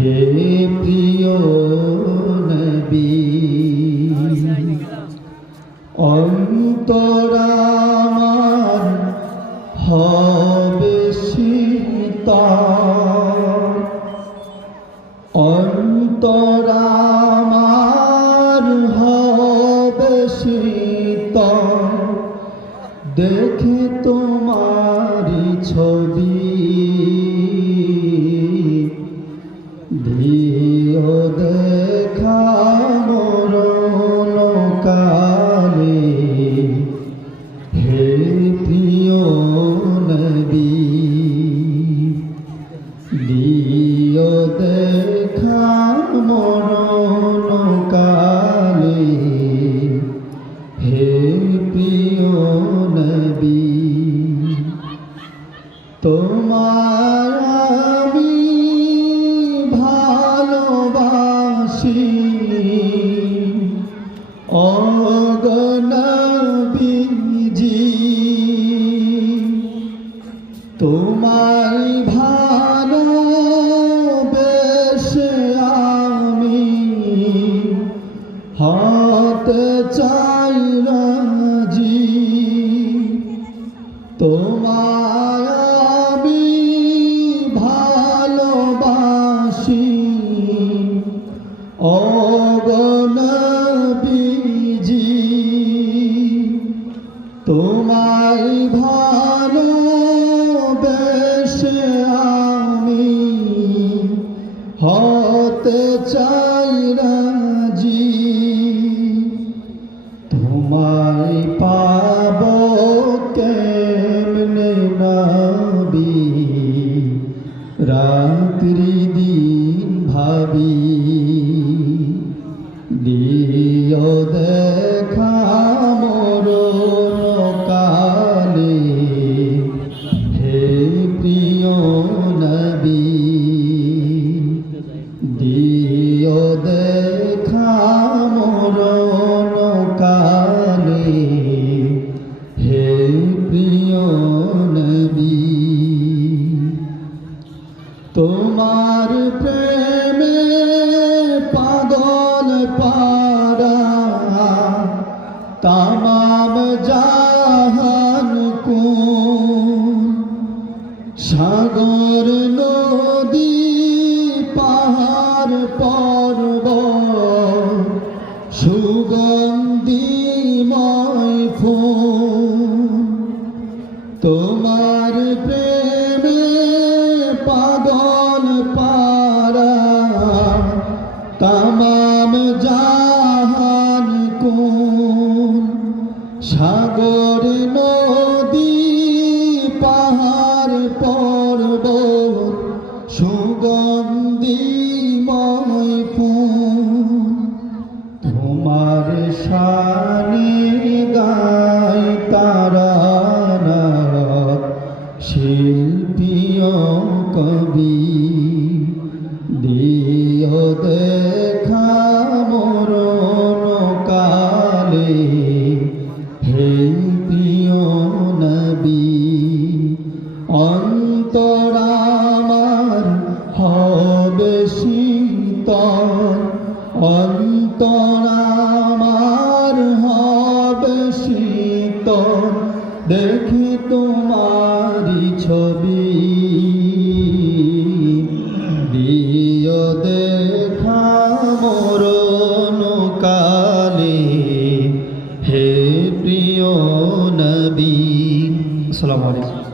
হে প্রিয় নবী অন্তর আমার হবে শীতল অন্তর আমার হবে শীতল দেখে তোমারি ছবি দিও দেখা মরণ কালে হে প্রিয় নবী দিও দেখা মরণ কালে হে প্রিয় নবী তোমার আমি ভালোবাসি ও গো নবীজি তোমায় ভালোবেসে আমি হতে চাই রাজি তোমায় আমি ভালোবাসি ও গো নবীজি তোমায় ভালোবেসে আমি হতে চাই রাজি তোমায় পাব কেমনে নবী রাত্রি দিন ভাবি দিও দেখা মরণ কালে হে প্রিয় নবী দিও দেখা মরণ কালে হে প্রিয় নবী তোমার প্রেমে পাগল পারা তামাম জাহান কুন সাগর নদী পাহাড় পর্বত সুগন্ধিময় ফুল তোমার প্রেমে পাগল পারা তামাম জাহান কুন সাগর নদী পাহাড় পর্বত সুগন্ধিময় ফুল তোমার শানে গায় তারা শিল্পীয় কবি দিও দেখা মরণ কালে হে প্রিয় নবী অন্তর আমার হবে শীতল অন্তর আমার হবে শীতল দেখি তোমারি ছবি দিও দেখা মরণ কালে হে প্রিয় নবী। আসসালামু আলাইকুম।